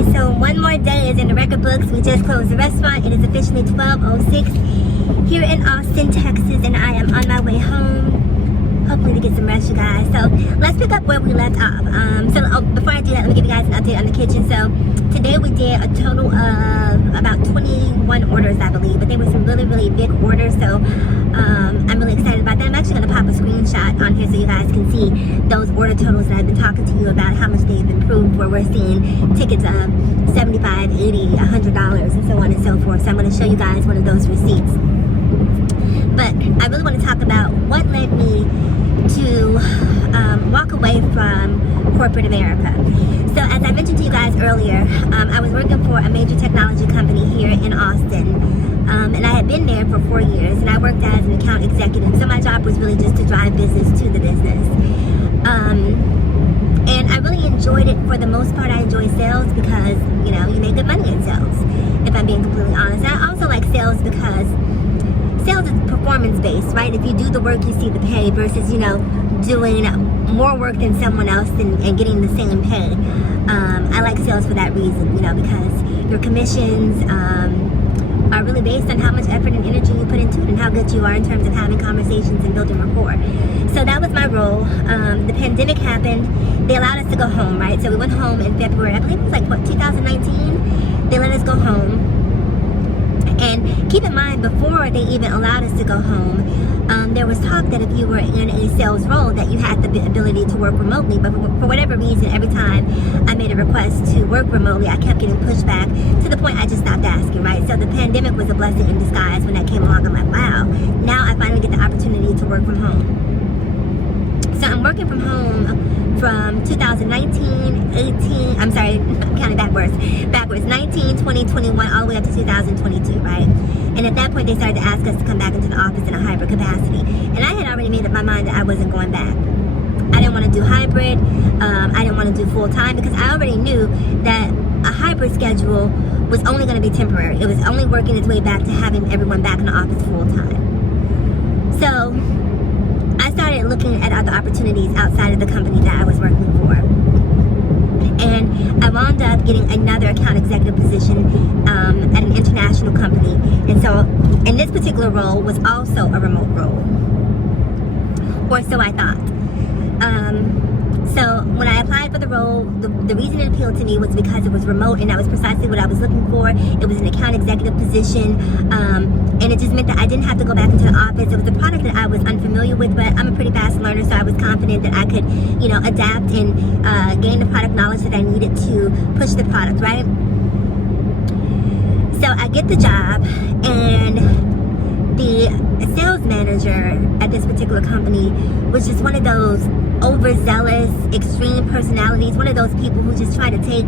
Okay, so one more day is in the record books. We just closed the restaurant. It is officially 12:06 here in Austin, Texas, and I am on my way home, hopefully to get some rest, you guys. So let's pick up where we left off. Before I do that, let me give you guys an update on the kitchen. So today we did a total of about 21 orders, I believe, but they were some really, really big orders. So I'm really excited about that. I'm actually going to pop a screenshot on here so you guys can see those order totals that I've been talking to you about, how much they've improved, where we're seeing tickets of $75, $80, $100, and so on and so forth. So I'm going to show you guys one of those receipts. But I really want to talk about what led me to walk away from corporate America. So as I mentioned to you guys earlier, I was working for a major technology company here in Austin. And I had been there for 4 years, and I worked as an account executive. So my job was really just to drive business to the business. And I really enjoyed it. For the most part, I enjoy sales because, you know, you make good money in sales, if I'm being completely honest. And I also like sales because sales is performance-based, right? If you do the work, you see the pay versus, you know, doing more work than someone else and getting the same pay. I like sales for that reason, you know, because your commissions are really based on how much effort and energy you put into it and how good you are in terms of having conversations and building rapport. So that was my role. The pandemic happened. They allowed us to go home, right? So we went home in February. I believe it was like, what, 2019? They let us go home. And keep in mind, before they even allowed us to go home, there was talk that if you were in a sales role that you had the ability to work remotely. But for whatever reason, every time I made a request to work remotely, I kept getting pushback to the point I just stopped asking, right? So the pandemic was a blessing in disguise when that came along. I'm like, wow, now I finally get the opportunity to work from home. So I'm working from home from 2019, 18, I'm sorry, I'm counting backwards, 19, 20, 21, all the way up to 2022, right? And at that point, they started to ask us to come back into the office in a hybrid capacity. And I had already made up my mind that I wasn't going back. I didn't want to do hybrid. I didn't want to do full-time because I already knew that a hybrid schedule was only going to be temporary. It was only working its way back to having everyone back in the office full-time. So I started looking at other opportunities outside of the company that I was working for. And I wound up getting another account executive position at an international company. And so, and this particular role was also a remote role. Or so I thought. So when I applied for the role, the reason it appealed to me was because it was remote, and that was precisely what I was looking for. It was an account executive position, and it just meant that I didn't have to go back into the office. It was a product that I was unfamiliar with, but I'm a pretty fast learner, so I was confident that I could, you know, adapt and gain the product knowledge that I needed to push the product, right? So I get the job, and the sales manager at this particular company was just one of those overzealous, extreme personalities, one of those people who just try to take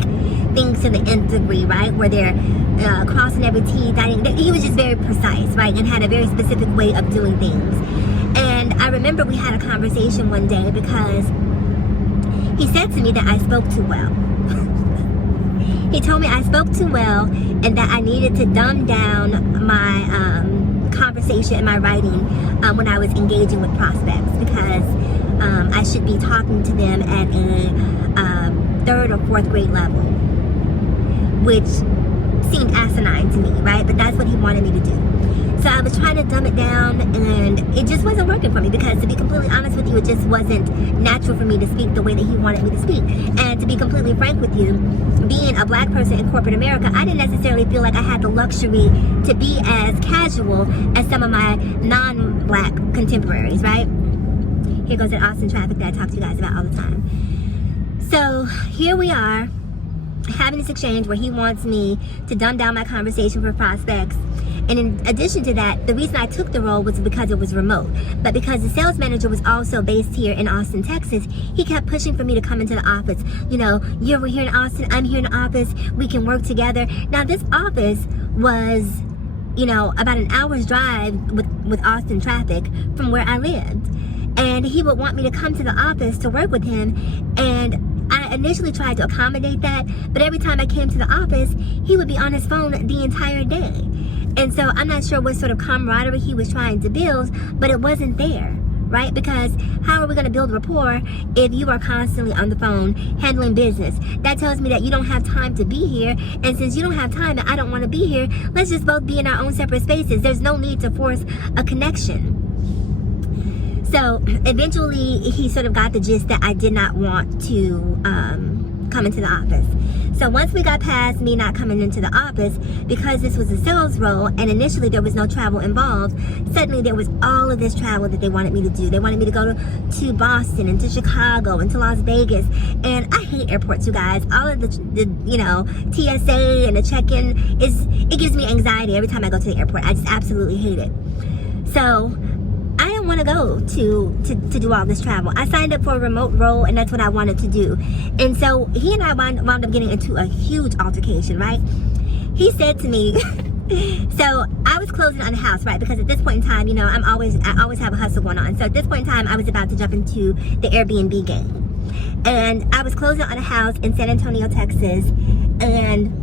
things to the nth degree, right? Where they're crossing every T, he was just very precise, right? And had a very specific way of doing things. And I remember we had a conversation one day because he said to me that I spoke too well. He told me I spoke too well and that I needed to dumb down my conversation and my writing when I was engaging with prospects, because I should be talking to them at a 3rd or 4th grade level, which seemed asinine to me, right? But that's what he wanted me to do. So I was trying to dumb it down, and it just wasn't working for me because, to be completely honest with you, it just wasn't natural for me to speak the way that he wanted me to speak. And to be completely frank with you, being a black person in corporate America, I didn't necessarily feel like I had the luxury to be as casual as some of my non-black contemporaries, right? Here goes that Austin traffic that I talk to you guys about all the time. So here we are having this exchange where he wants me to dumb down my conversation for prospects. And in addition to that, the reason I took the role was because it was remote. But because the sales manager was also based here in Austin, Texas, he kept pushing for me to come into the office. You know, you're over here in Austin, I'm here in the office, we can work together. Now this office was, you know, about an hour's drive with Austin traffic from where I lived. And he would want me to come to the office to work with him, and I initially tried to accommodate that, but every time I came to the office, he would be on his phone the entire day. And so I'm not sure what sort of camaraderie he was trying to build, but it wasn't there, right? Because how are we going to build rapport if you are constantly on the phone handling business? That tells me that you don't have time to be here, and since you don't have time and I don't want to be here, let's just both be in our own separate spaces. There's no need to force a connection. So eventually he sort of got the gist that I did not want to come into the office. So once we got past me not coming into the office, because this was a sales role and initially there was no travel involved, suddenly there was all of this travel that they wanted me to do. They wanted me to go to Boston and to Chicago and to Las Vegas. And I hate airports, you guys. All of the you know, TSA and the check-in, it gives me anxiety every time I go to the airport. I just absolutely hate it. So I didn't want to go to do all this travel. I signed up for a remote role, and that's what I wanted to do. And so he and I wound up getting into a huge altercation, right? He said to me, so I was closing on a house, right? Because at this point in time, you know, I always have a hustle going on. So at this point in time, I was about to jump into the Airbnb game. And I was closing on a house in San Antonio, Texas, and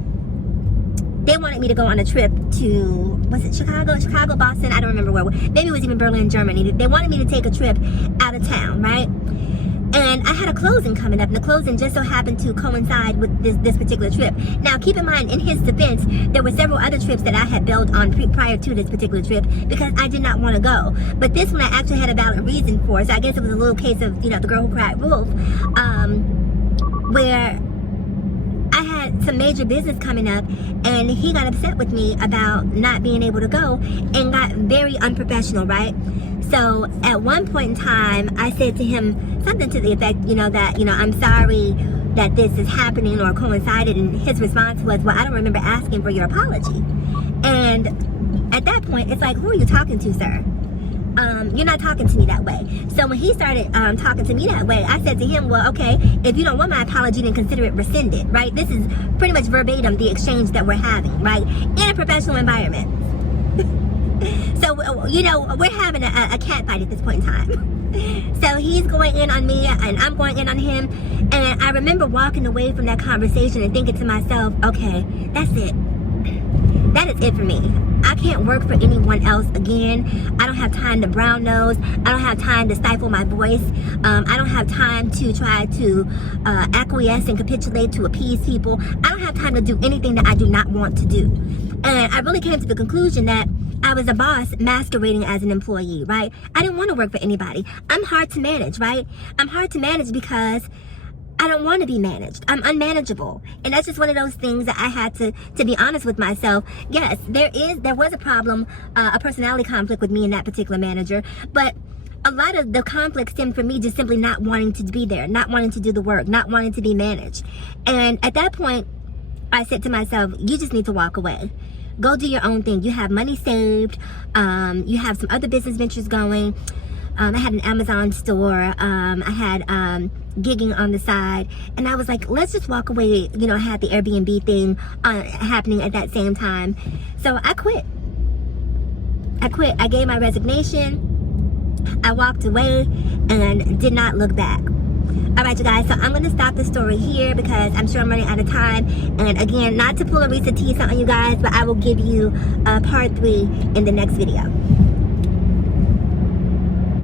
they wanted me to go on a trip to, was it Chicago, Boston? I don't remember where. Maybe it was even Berlin, Germany. They wanted me to take a trip out of town, right? And I had a closing coming up, and the closing just so happened to coincide with this particular trip. Now, keep in mind, in his defense, there were several other trips that I had bailed on prior to this particular trip because I did not want to go. But this one I actually had a valid reason for, so I guess it was a little case of, you know, the girl who cried wolf, where I had some major business coming up, and he got upset with me about not being able to go and got very unprofessional, right? So at one point in time, I said to him something to the effect, you know, that, you know, I'm sorry that this is happening or coincided, and his response was, well, I don't remember asking for your apology. And at that point, it's like, who are you talking to, sir? You're not talking to me that way. So when he started talking to me that way, I said to him, well, okay, if you don't want my apology, then consider it rescinded, right? This is pretty much verbatim the exchange that we're having, right? In a professional environment. So, you know, we're having a cat fight at this point in time. So he's going in on me and I'm going in on him. And I remember walking away from that conversation and thinking to myself, okay, that's it. That is it for me. I can't work for anyone else again. I don't have time to brown nose. I don't have time to stifle my voice. I don't have time to try to acquiesce and capitulate to appease people. I don't have time to do anything that I do not want to do. And I really came to the conclusion that I was a boss masquerading as an employee, right? I didn't want to work for anybody. I'm hard to manage, right? I'm hard to manage because I don't want to be managed. I'm unmanageable. And that's just one of those things that I had to be honest with myself. Yes, there was a problem, a personality conflict with me and that particular manager, but a lot of the conflict stemmed from me just simply not wanting to be there, not wanting to do the work, not wanting to be managed. And at that point, I said to myself, you just need to walk away. Go do your own thing. You have money saved. You have some other business ventures going. I had an Amazon store. I had gigging on the side, and I was like, let's just walk away. You know, I had the Airbnb thing happening at that same time. So I quit. I gave my resignation. I walked away and did not look back. All right, you guys, so I'm going to stop the story here because I'm sure I'm running out of time. And again, not to pull a Risa Teesa on you guys, but I will give you part 3 in the next video.